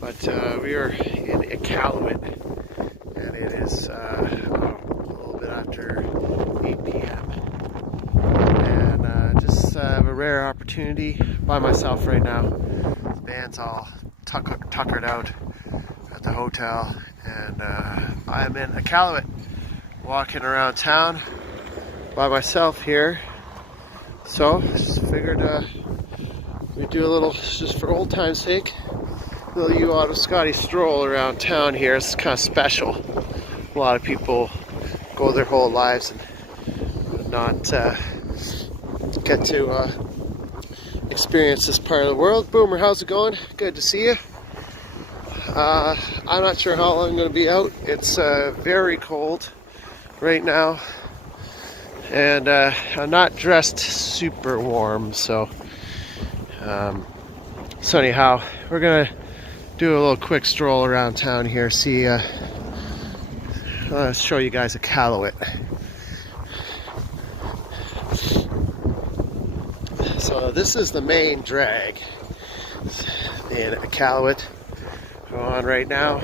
But we are in Iqaluit, and it is a little bit after 8 p.m. And just have a rare opportunity by myself right now. The band's all tuckered out at the hotel, and I'm in Iqaluit, walking around town by myself here. So just figured we'd do a little, just for old time's sake, a little Iqaluit stroll around town here. It's kind of special. A lot of people go their whole lives and not get to experience this part of the world. Boomer, how's it going? Good to see you. I'm not sure how long I'm going to be out. It's very cold right now, and I'm not dressed super warm, so anyhow, we're gonna do a little quick stroll around town here. See, let's show you guys Iqaluit. So this is the main drag in Iqaluit. Go on right now.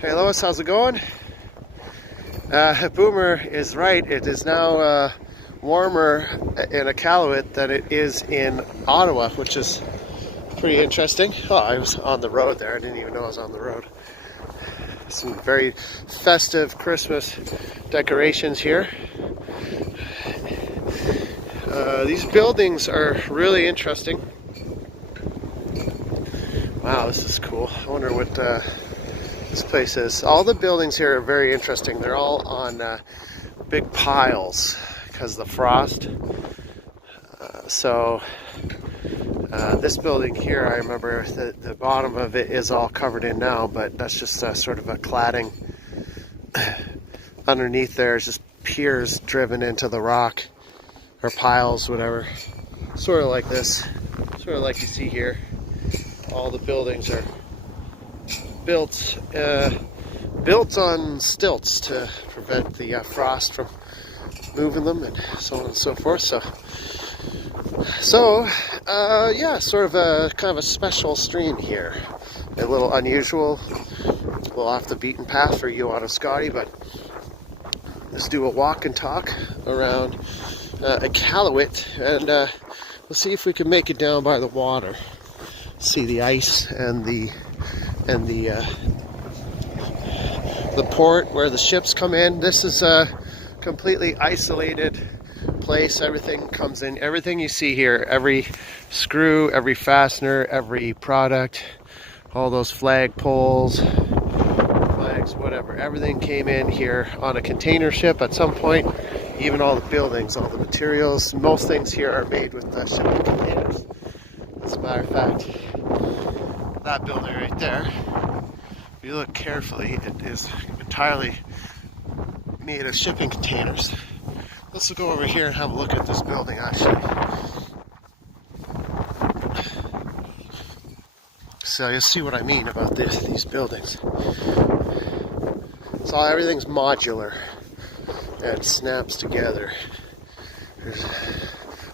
Hey Lois, how's it going? Boomer is right. It is now warmer in Iqaluit than it is in Ottawa, which is pretty interesting. Oh, I was on the road there. I didn't even know I was on the road. Some very festive Christmas decorations here. These buildings are really interesting. Wow, this is cool. I wonder what this place is. All the buildings here are very interesting. They're all on big piles because of the frost. This building here, I remember the bottom of it is all covered in now, but that's just sort of a cladding. Underneath there is just piers driven into the rock, or piles, whatever. Sort of like this, sort of like you see here. All the buildings are built on stilts to prevent the frost from moving them, and so on and so forth. Yeah, sort of a kind of a special stream here. A little unusual, a little off the beaten path for Iqaluit, but let's do a walk and talk around Iqaluit, and we'll see if we can make it down by the water. See the ice and the port where the ships come in. This is a completely isolated place. Everything comes in. Everything you see here, every screw, every fastener, every product, all those flags, whatever, everything came in here on a container ship at some point. Even all the buildings, all the materials, most things here are made with shipping containers. As a matter of fact, that building right there, if you look carefully, it is entirely made of shipping containers. Let's go over here and have a look at this building, actually. So you'll see what I mean about these buildings. So everything's modular and snaps together.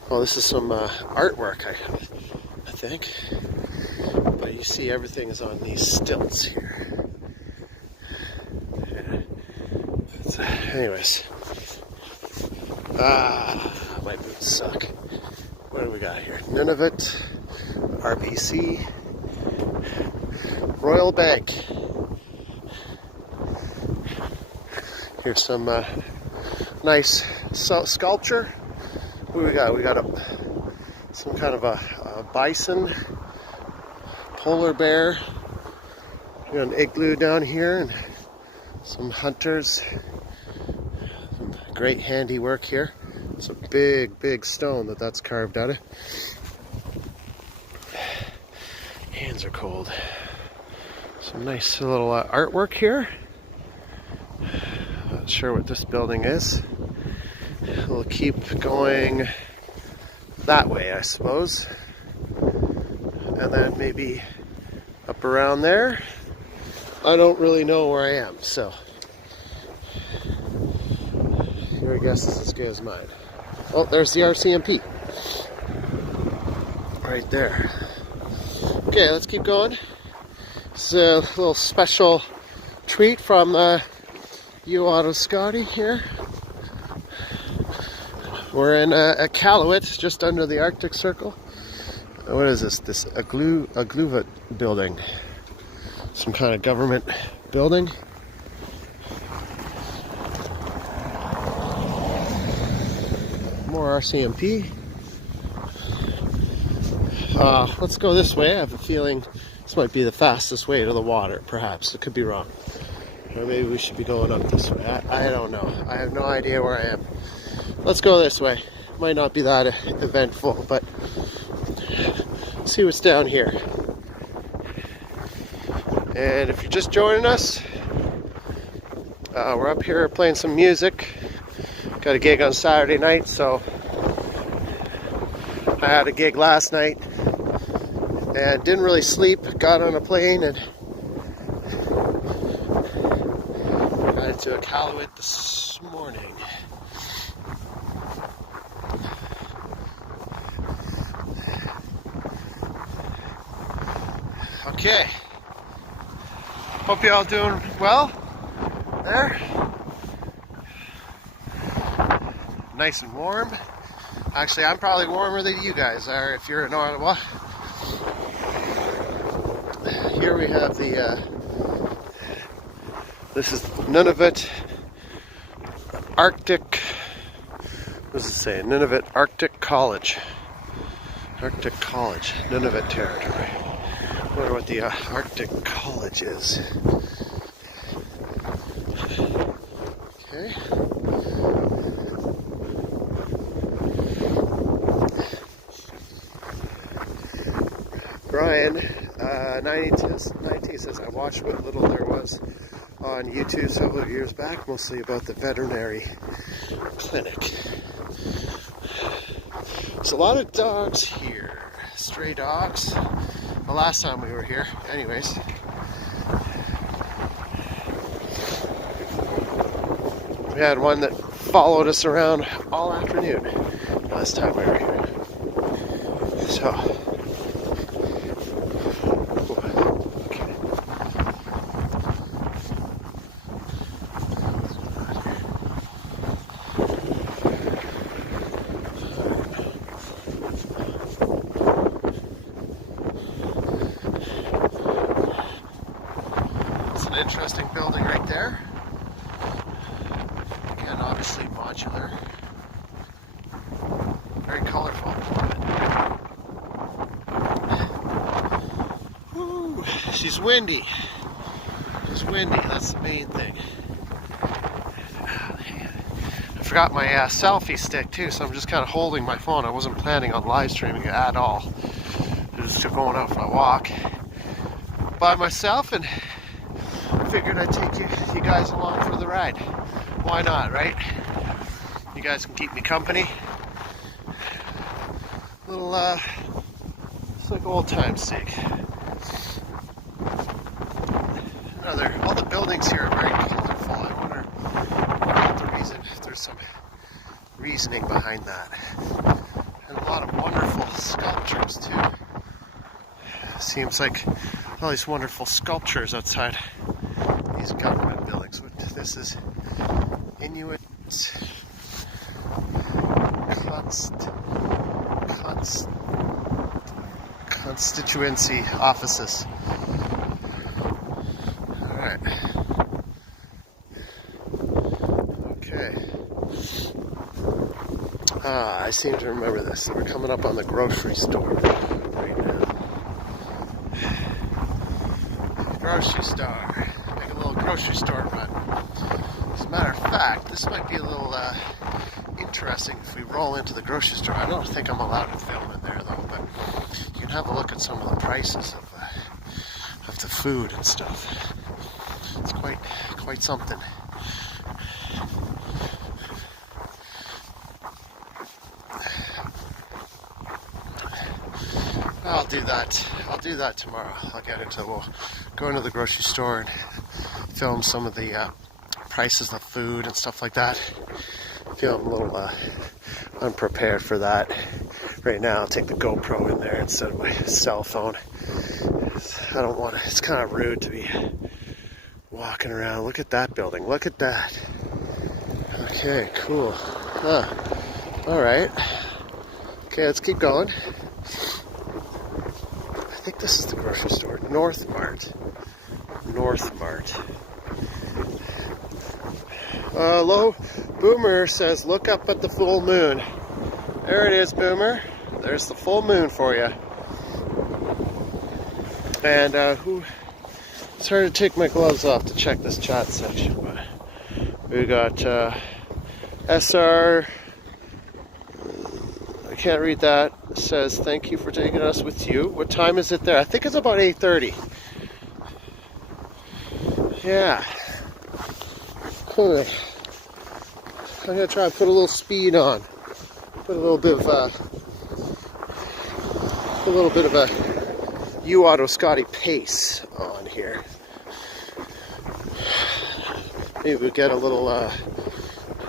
Well, this is some artwork, I think. But you see everything is on these stilts here. Yeah. Anyways. My boots suck. What do we got here? Nunavut, RBC, Royal Bank. Here's some nice sculpture. What do we got? We got some kind of a bison, polar bear. We got an igloo down here and some hunters. Some great handiwork here. It's a big stone that's carved out of. Hands are cold. Some nice little artwork here. Not sure what this building is. We'll keep going that way, I suppose. And then maybe up around there. I don't really know where I am, so your guess is as good as mine. Oh, there's the RCMP. Right there. Okay, let's keep going. It's a little special treat from Iqaluit here. We're in Iqaluit, just under the Arctic Circle. What is this? This Iqaluit building. Some kind of government building. More RCMP. Let's go this way. I have a feeling this might be the fastest way to the water, perhaps. It could be wrong. Or maybe we should be going up this way. I don't know. I have no idea where I am. Let's go this way. Might not be that eventful, but see what's down here. And if you're just joining us, we're up here playing some music. Got a gig on Saturday night, so I had a gig last night and didn't really sleep. Got on a plane and got into Iqaluit this morning. Okay. Hope you're all doing well there. Nice and warm. Actually, I'm probably warmer than you guys are if you're in Ottawa. Here we have the, this is Nunavut Arctic, what does it say? Nunavut Arctic College. Arctic College, Nunavut territory. I wonder what the Arctic College is. Okay. Brian, 19 says, I watched what little there was on YouTube several years back, mostly about the veterinary clinic. There's a lot of dogs here, stray dogs. The last time we were here, anyways. We had one that followed us around all afternoon last time we were here. So, okay. It's an interesting building right there. Again, obviously modular. Very colorful. Woo, she's windy. She's windy, that's the main thing. I forgot my selfie stick too, so I'm just kind of holding my phone. I wasn't planning on live streaming it at all. Just going out for a walk by myself and figured I'd take you guys along for the ride. Why not, right? You guys can keep me company. Little, it's like old time's sake. All the buildings here are very colorful. I wonder what the reason, if there's some reasoning behind that. And a lot of wonderful sculptures too. Seems like all these wonderful sculptures outside these government buildings. This is Inuit constituency offices. Alright. Okay. I seem to remember this. We're coming up on the grocery store right now. Grocery store. Make a little grocery store run. As a matter of fact, this might be a little interesting if we roll into the grocery store. I don't think I'm allowed to film in there though, but you can have a look at some of the prices of the food and stuff. It's quite something. I'll do that tomorrow. We'll go into the grocery store and film some of the prices of food and stuff like that. I feel I'm a little unprepared for that right now. I'll take the GoPro in there instead of my cell phone. I don't want to, it's kind of rude to be walking around. Look at that building. Look at that. Okay, cool. Huh. All right. Okay, let's keep going. I think this is the grocery store. North Mart. Hello, Boomer says, look up at the full moon. There it is, Boomer. There's the full moon for you. And it's hard to take my gloves off to check this chat section, but we got SR, I can't read that, says thank you for taking us with you. What time is it there? I think it's about 8:30. Yeah. Cool. I'm gonna try and put a little speed on. Put a little bit of a U-Auto Scotty pace on here. Maybe we'll get a little,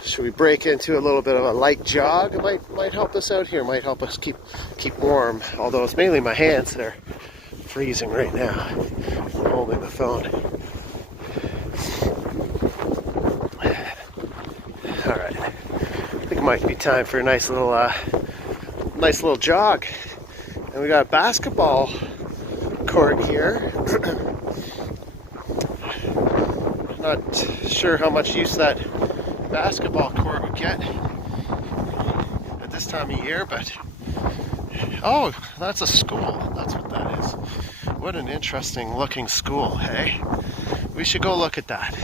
should we break into a little bit of a light jog? It might help us out here, might help us keep warm. Although it's mainly my hands that are freezing right now. I'm holding the phone. Alright. I think it might be time for a nice little jog. And we got a basketball court here. Not sure how much use that basketball court would get at this time of year, but oh, that's a school. That's what that is. What an interesting looking school, hey? We should go look at that.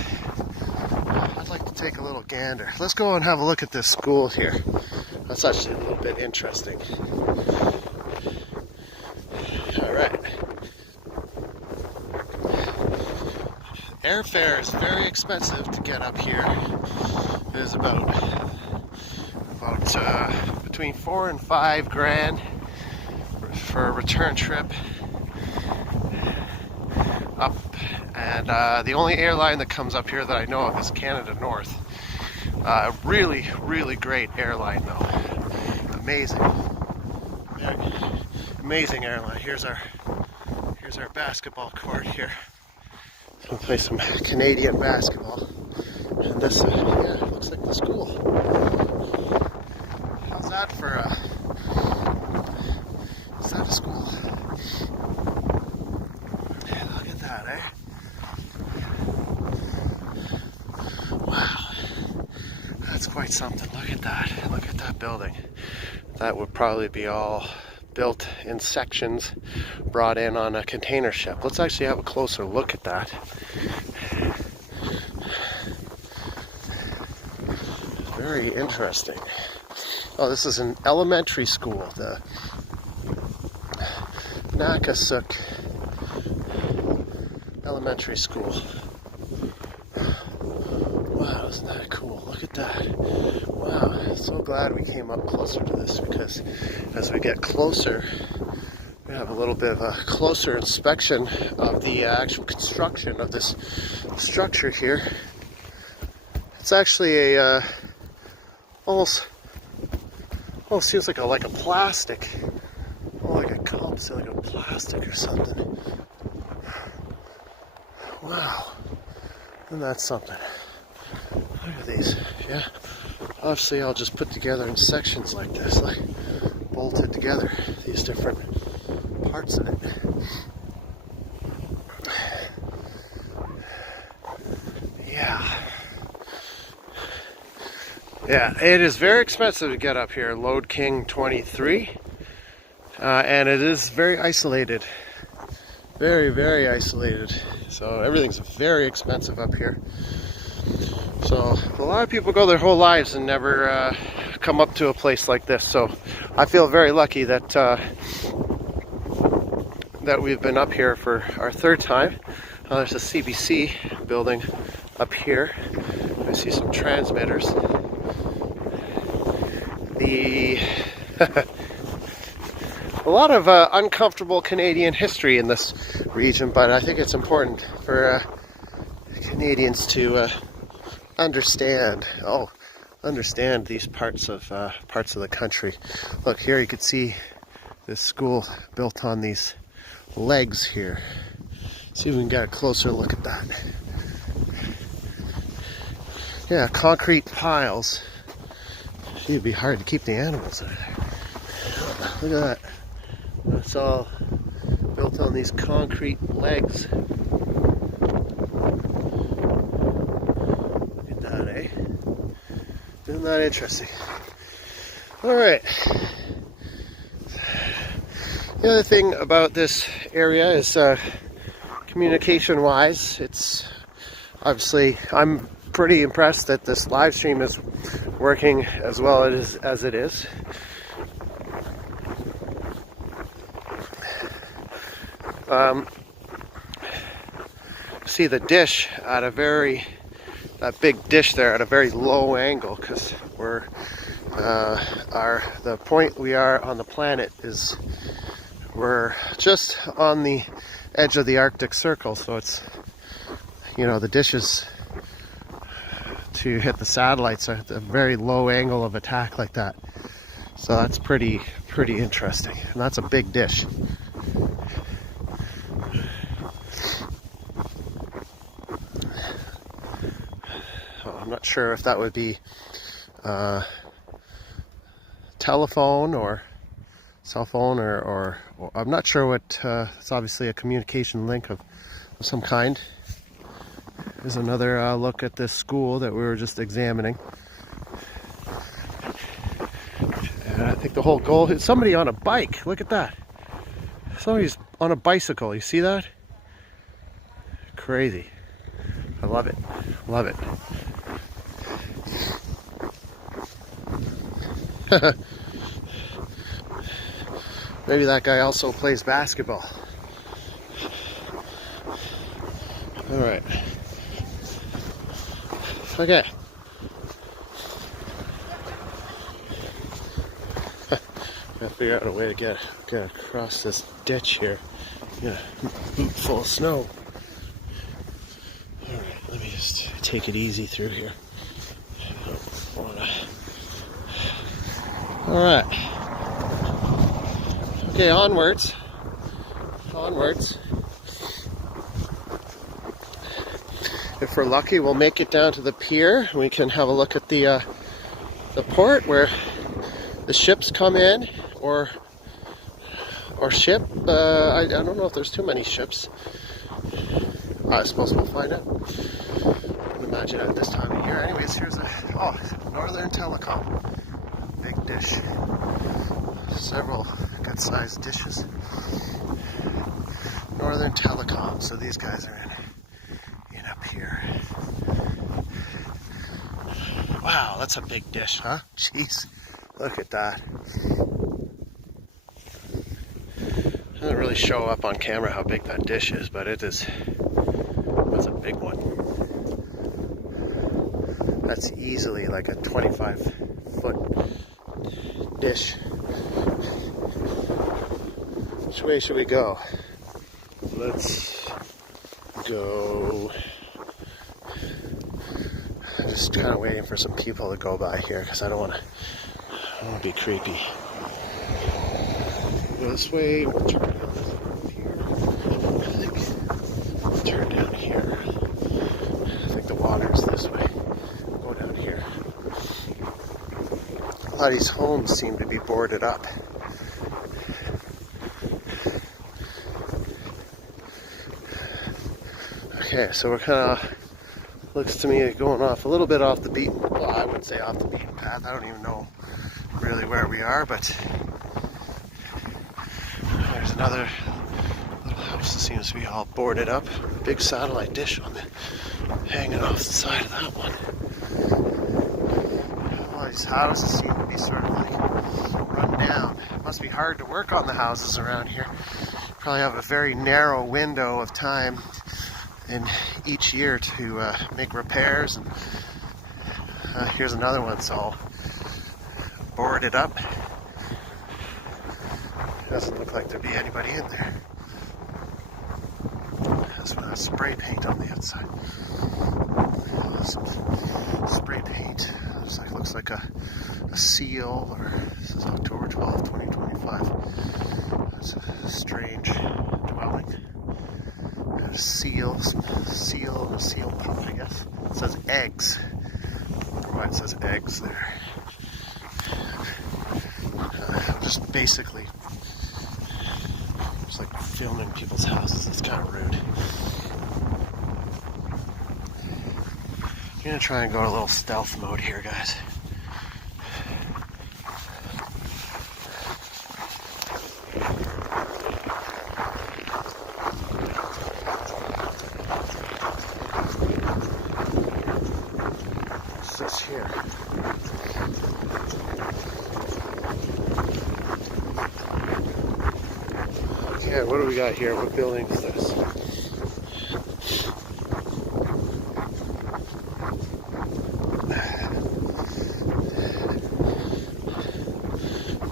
I'd like to take a little gander. Let's go and have a look at this school here. That's actually a little bit interesting. All right. Airfare is very expensive to get up here. It is about between $4,000 and $5,000 for a return trip up. And the only airline that comes up here that I know of is Canada North. Really, really great airline though. Amazing. Amazing airline. Here's our basketball court here. We'll play some Canadian basketball. And this, yeah, looks like the school. How's that for is that a school? Yeah, look at that, eh? Wow. That's quite something. Look at that. Look at that building. That would probably be all built in sections, brought in on a container ship. Let's actually have a closer look at that. Very interesting. Oh, this is an elementary school, the Nakasuk Elementary School. Wow, isn't that cool? Look at that. Wow, I'm so glad we came up closer to this, because as we get closer, we have a little bit of a closer inspection of the actual construction of this structure here. It's actually a almost seems like a plastic, like a composite, like a plastic or something. Wow, isn't that something? Look at these. Yeah, obviously I'll just put together in sections like this, like bolted together, these different parts of it. Yeah, it is very expensive to get up here, Load King 23, and it is very isolated, very, very isolated, so everything's very expensive up here. So a lot of people go their whole lives and never come up to a place like this, so I feel very lucky that that we've been up here for our third time. There's a CBC building up here. I see some transmitters. A lot of uncomfortable Canadian history in this region, but I think it's important for Canadians to understand these parts of the country. Look here, you can see this school built on these legs here. See if we can get a closer look at that. Yeah, concrete piles. Gee, it'd be hard to keep the animals in there. Look at that. It's all built on these concrete legs. Look at that, eh? Isn't that interesting? Alright. The other thing about this area is communication wise, it's obviously, I'm pretty impressed that this live stream is working as well as it is. See the dish at a that big dish there at a very low angle, because the point we are on the planet is we're just on the edge of the Arctic Circle, so it's, you know, the dish is to hit the satellites at a very low angle of attack like that. So that's pretty interesting, and that's a big dish. I'm not sure if that would be telephone or cell phone or I'm not sure what. It's obviously a communication link of some kind. There's another look at this school that we were just examining. And I think the whole goal is somebody on a bike. Look at that. Somebody's on a bicycle. You see that? Crazy. I love it. Love it. Maybe that guy also plays basketball. All right. Okay. Gotta figure out a way to get across this ditch here. Yeah, boot full of snow. All right, let me just take it easy through here. All right. Okay, onwards. If we're lucky, we'll make it down to the pier. We can have a look at the port where the ships come in, or ship. I don't know if there's too many ships. I suppose we'll find out. I can imagine at this time of year. Anyways, here's Northern Telecom. Big dish. Several good-sized dishes. Northern Telecom. So these guys are in up here. Wow, that's a big dish, huh? Jeez, look at that. Doesn't really show up on camera how big that dish is, but it is. That's a big one. That's easily like a 25-foot dish. Which way should we go? Let's go. I'm just kind of waiting for some people to go by here because I don't want to be creepy. Go this way. We'll turn down here. I think we'll turn down here. I think the water's this way. We'll go down here. A lot of these homes seem to be boarded up. Okay, so we're kind of, looks to me going off a little bit off the beaten, well, I wouldn't say off the beaten path. I don't even know really where we are, but there's another little house that seems to be all boarded up. Big satellite dish hanging off the side of that one. All these houses seem to be sort of like run down. It must be hard to work on the houses around here. Probably have a very narrow window of time in each year to make repairs, and here's another one. It's all boarded up. Doesn't look like there'd be anybody in there. That's one has spray paint on the outside. Some spray paint. Looks like a seal. Or this is October 12th, 2025. That's a strange dwelling. seal and a seal pot, I guess. It says eggs. I don't know why it says eggs there. Just basically, just like filming people's houses. It's kind of rude. I'm gonna try and go to a little stealth mode here, guys. What's this here? Okay, what do we got here? What building is this?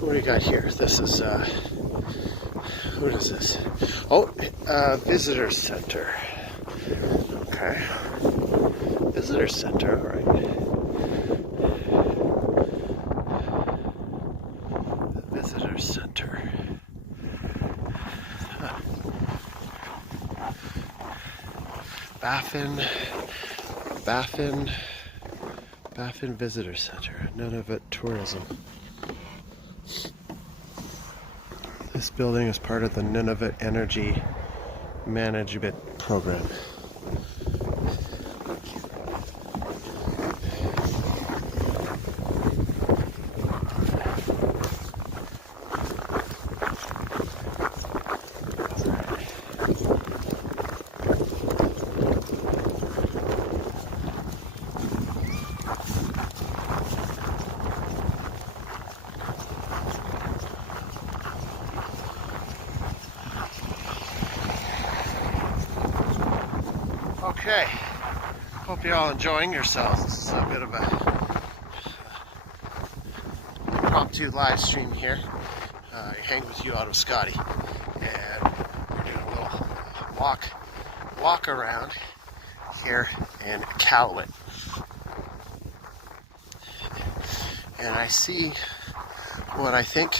What do we got here? This is, what is this? Oh, visitor center. Okay. Visitor center, all right. Visitor center. Huh. Baffin Visitor Center. Nunavut Tourism. This building is part of the Nunavut Energy Management Program. Okay, hope you're all enjoying yourselves. This is a bit of a impromptu live stream here. Hang with you out of Scotty, and we're doing a little walk around here in Iqaluit. And I see what I think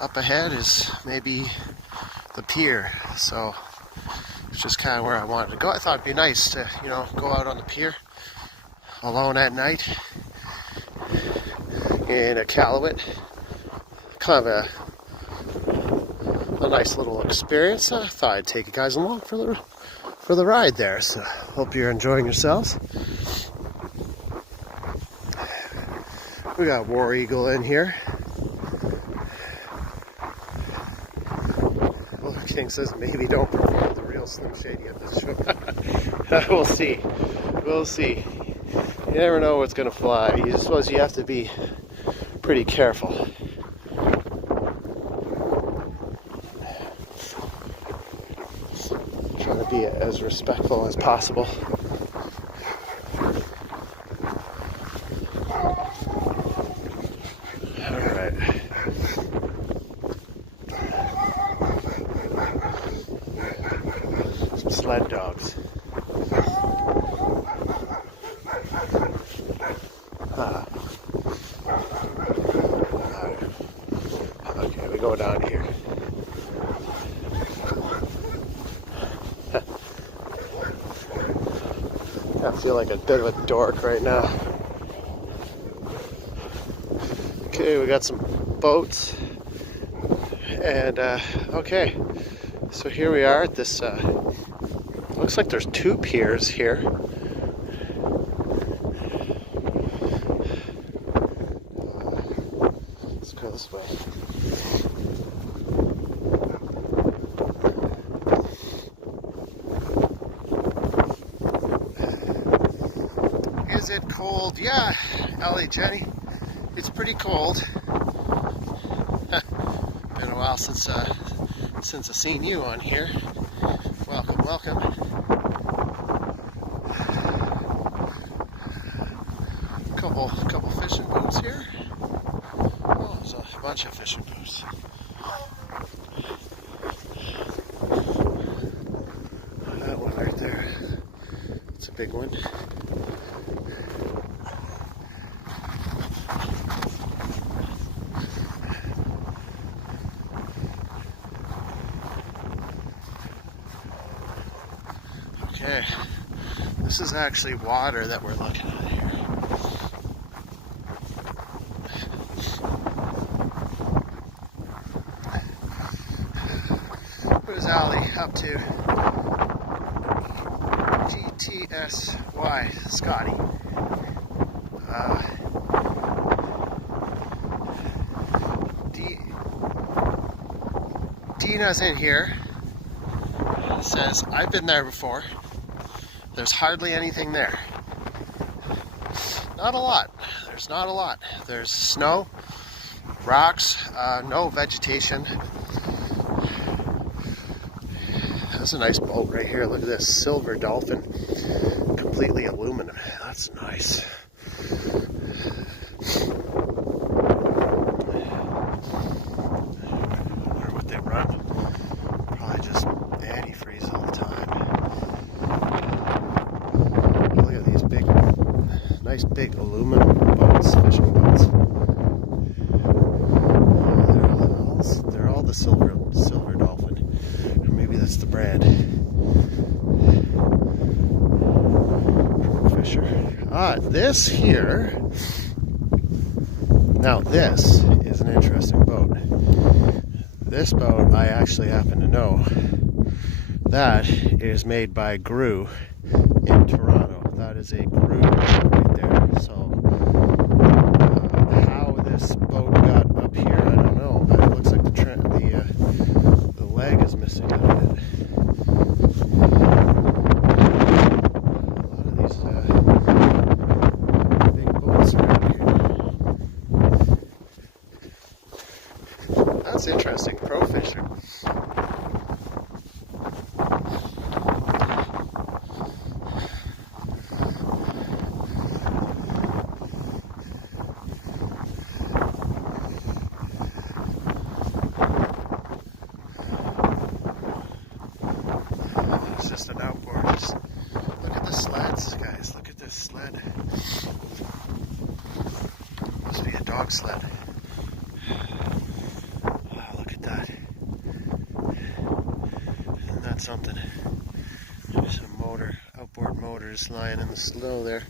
up ahead is maybe the pier. So it's just kind of where I wanted to go. I thought it'd be nice to, go out on the pier alone at night in Iqaluit. Kind of a nice little experience. I thought I'd take you guys along for the ride there. So hope you're enjoying yourselves. We got War Eagle in here. King says maybe don't perform the real Slim Shady at this show. We'll see. We'll see. You never know what's going to fly. You suppose you have to be pretty careful. Trying to be as respectful as possible. Sled dogs. Okay, we go down here. I feel like a bit of a dork right now. Okay, we got some boats. And, okay. So here we are at this, looks like there's 2 piers here. Let's go this way. Is it cold? Yeah, Ellie, Jenny, it's pretty cold. Been a while since I've seen you on here. Welcome, welcome. Couple fishing boats here. Oh, there's a bunch of fishing boats. That one right there. It's a big one. Okay, this is actually water that we're looking at here. What is Allie up to? GTSY, Scotty. Dina's in here. Says, I've been there before. There's hardly anything there. Not a lot. There's not a lot. There's snow, rocks, no vegetation. That's a nice boat right here. Look at this, silver dolphin, completely aluminum. That's nice. I wonder what they run. Probably just antifreeze all the time. Look at these big, nice big aluminum boats, fishing boats. They're all the silver dolphin. Or maybe that's the brand. Fisher. This here. Now this is an interesting boat. This boat I actually happen to know. That is made by Gru in Toronto. That is a Gru right there. So how this boat got up here, I don't know, but it looks like the leg is missing out of it. A lot of these big boats around here. That's interesting. Pro fisher. It's just an outboard. Just look at the sleds, guys. Look at this sled. Must be a dog sled. Wow, look at that. Isn't that something? There's a motor, outboard motor just lying in the snow there.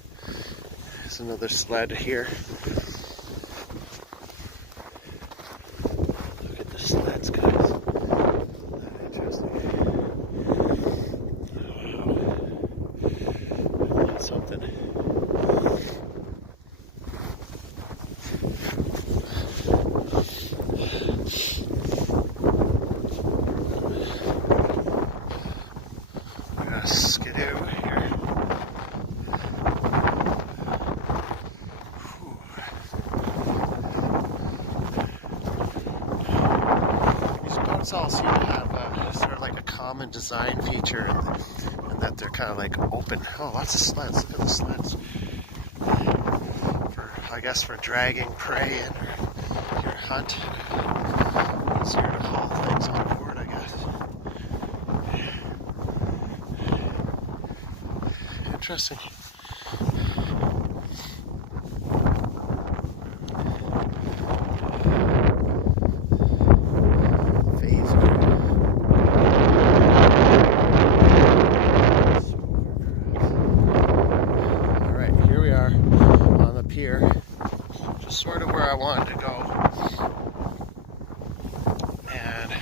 There's another sled here. Look at the sleds, guys. Isn't that interesting? Wow. That's something. Skidoo here. These boats all seem to have sort of like a common design feature, and that they're kind of like open. Oh, lots of sleds. Look at the sleds. I guess for dragging prey in or your hunt. Easier to haul things on board, I guess. Interesting. Alright, here we are on the pier. Just sort of where I wanted to go. And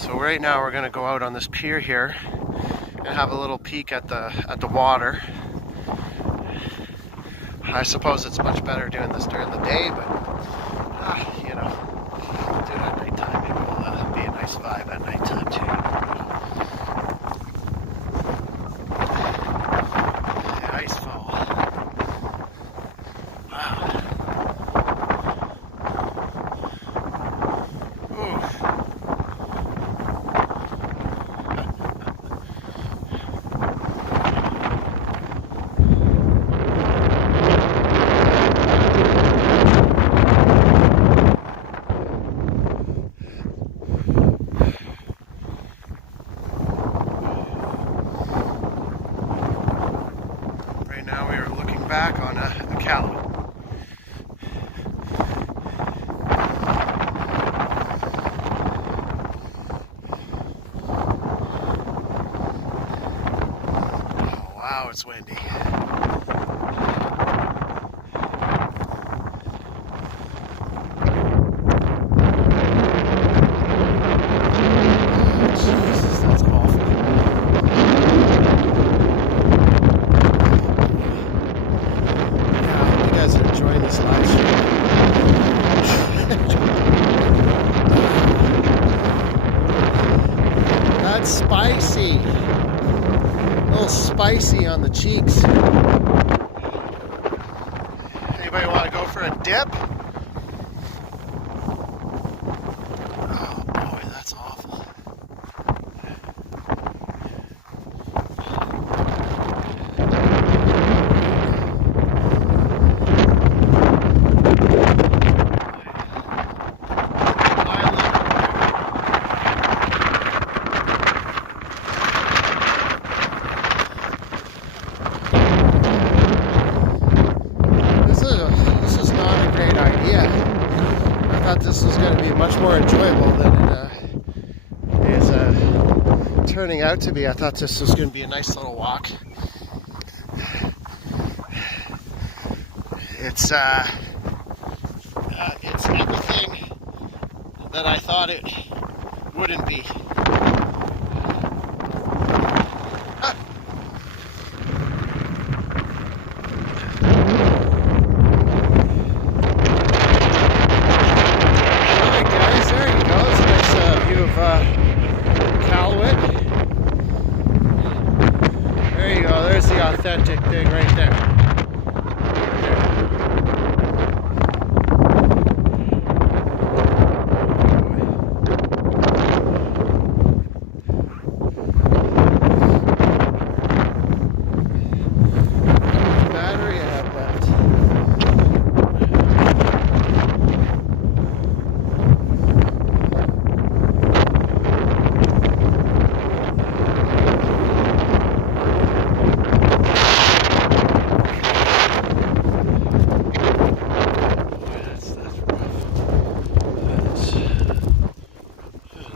so right now we're going to go out on this pier here and have a little peek at the water. I suppose it's much better doing this during the day, but you know, do it at nighttime. Maybe it'll be a nice vibe at nighttime too. The ice fall. Wow. Ooh. Now we are looking back on Iqaluit. wow, it's windy. Jesus, that's awful. Yeah, I hope you guys are enjoying this live stream. That's spicy. A little spicy on the cheeks. Anybody want to go for a dip? Oh boy, that's awful. This is not a great idea. I thought this was going to be much more enjoyable than it is turning out to be. I thought this was going to be a nice little walk. It's everything that I thought it wouldn't be. Iqaluit. There you go, there's the authentic thing right there. Battery I have left.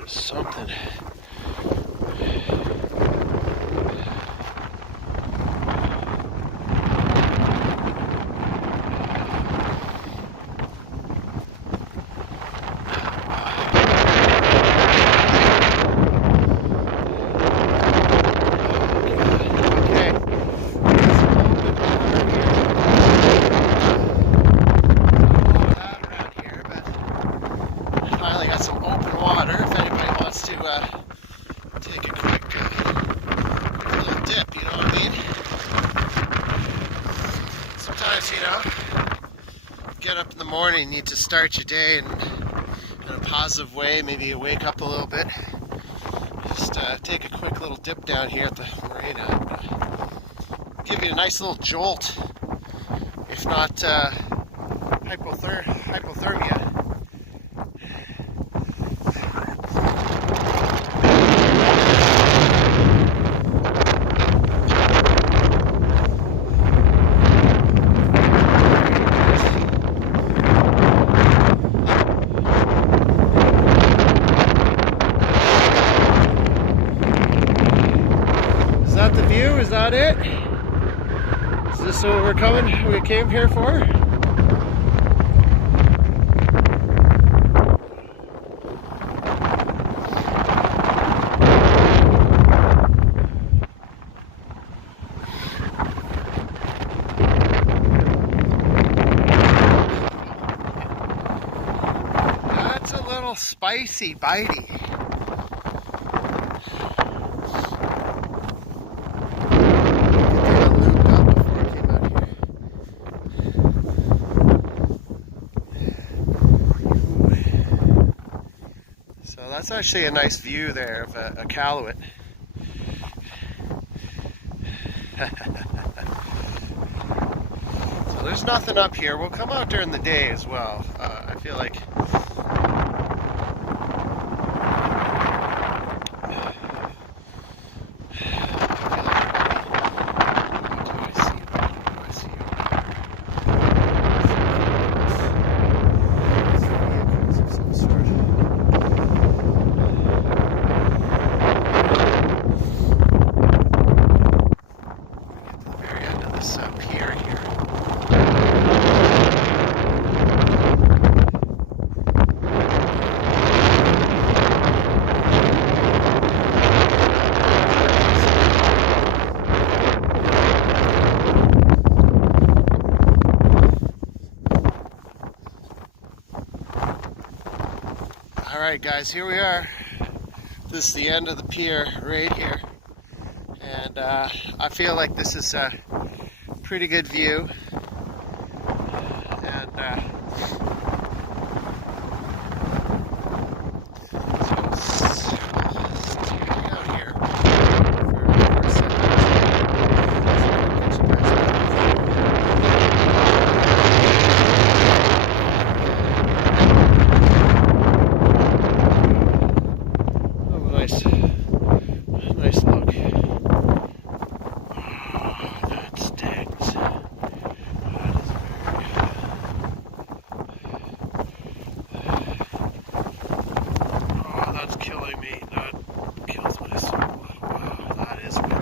Something. Take a quick little dip, you know what I mean? Sometimes, you know, get up in the morning, need to start your day in a positive way, maybe you wake up a little bit. Just take a quick little dip down here at the marina. Give you a nice little jolt, if not hypothermia. Is that the view? Is that it? Is this what we came here for? That's a little spicy, bitey. So that's actually a nice view there of Iqaluit. So there's nothing up here. We'll come out during the day as well. I feel like Alright guys, here we are. This is the end of the pier right here. And I feel like this is a pretty good view. And nice look. Oh, that stings. Oh, that's killing me. That kills my soul. Wow, that is wicked.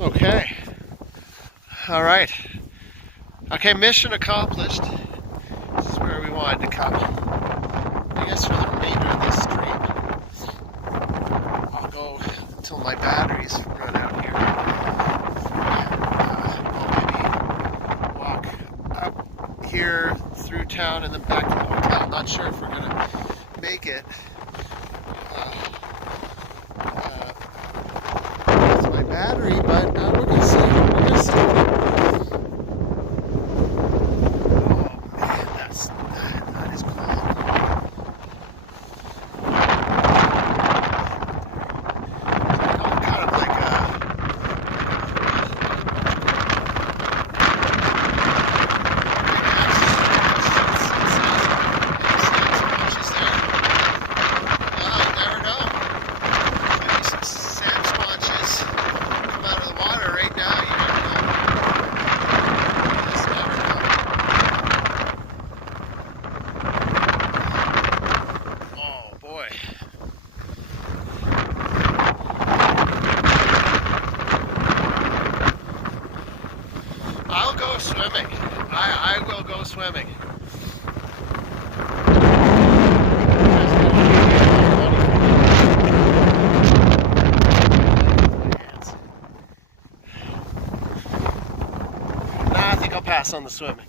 Okay. All right. Okay, mission accomplished. This is where we wanted to come. I guess for the remainder of this stream, I'll go until my batteries run out here. I'll maybe walk up here through town and then back to the hotel. Not sure if we're gonna make it. Battery, but we're gonna see. We're gonna see. Oh man, that is cool. Kind of like well, you never know. Maybe some sand sponges out of the water right now. You never know. You just never know. Oh boy. I'll go swimming. I will go swimming. I think I'll pass on the swimming.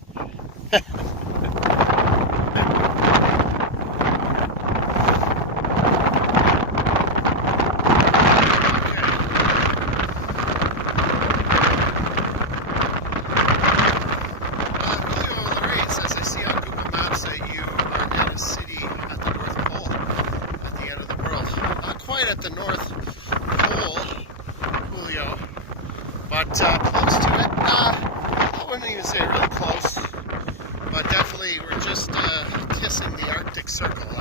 At the North Pole, Julio, but close to it. I wouldn't even say really close, but definitely we're just kissing the Arctic Circle.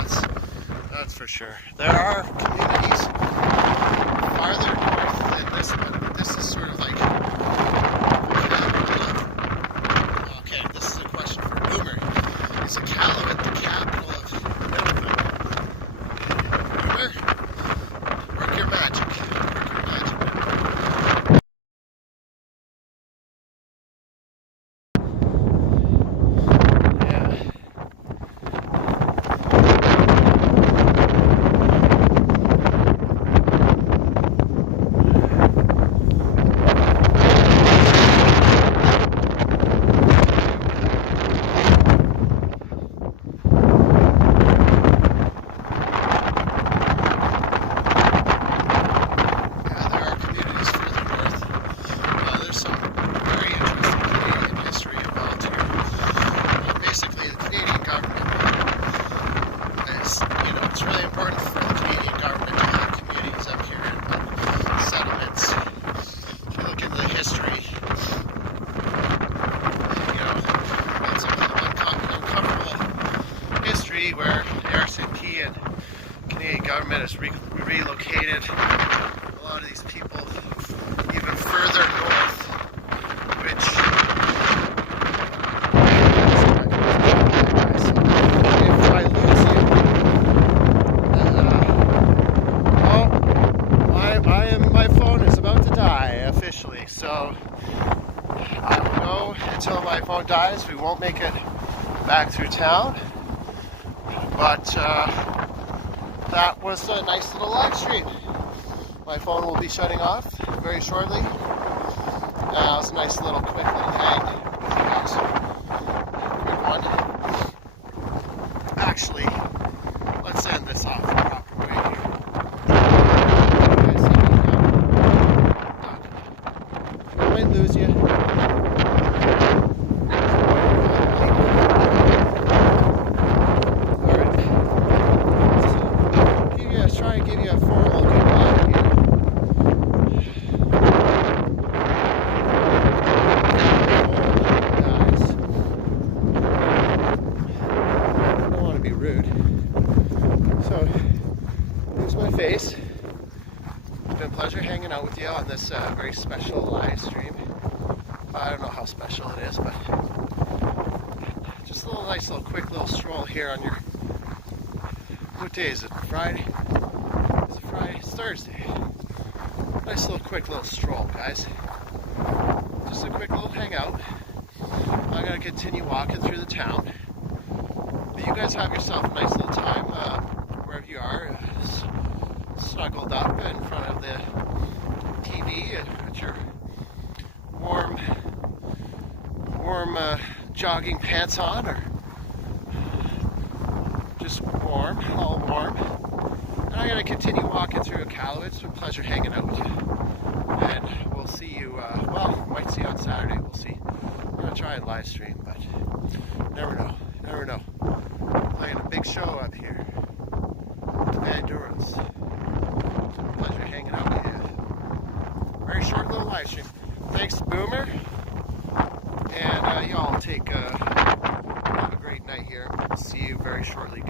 That's for sure. There are communities farther north than this one, but this is sort of like okay. This is a question for Boomer. Is Iqaluit the capital of Nunavut? Boomer? Your magic. Yeah. that has relocated a lot of these people even further north, which if I lose you, my phone is about to die officially, so I will go until my phone dies. We won't make it back through town, but that was a nice little live stream. My phone will be shutting off very shortly. It was a nice little quick little hang. Quick one. Actually, let's end this off the proper way here. I might lose you. Try and give you a formal goodbye here. Guys, I don't want to be rude, so here's my face. It's been a pleasure hanging out with you on this very special live stream. I don't know how special it is, but just a little nice little quick little stroll here on your, what day is it? Friday? It's Thursday. Nice little quick little stroll, guys. Just a quick little hangout. I'm gonna continue walking through the town. But you guys have yourself a nice little time wherever you are, snuggled up in front of the TV and put your warm jogging pants on, or just warm, all warm. I'm going to continue walking through Iqaluit. It's been a pleasure hanging out with you. And we'll see you, well, we might see you on Saturday. We'll see. I'm going to try and live stream, but never know. Never know. Playing a big show up here at the Vanduras. It's been a pleasure hanging out with you. Very short little live stream. Thanks, Boomer. And y'all have a great night here. See you very shortly.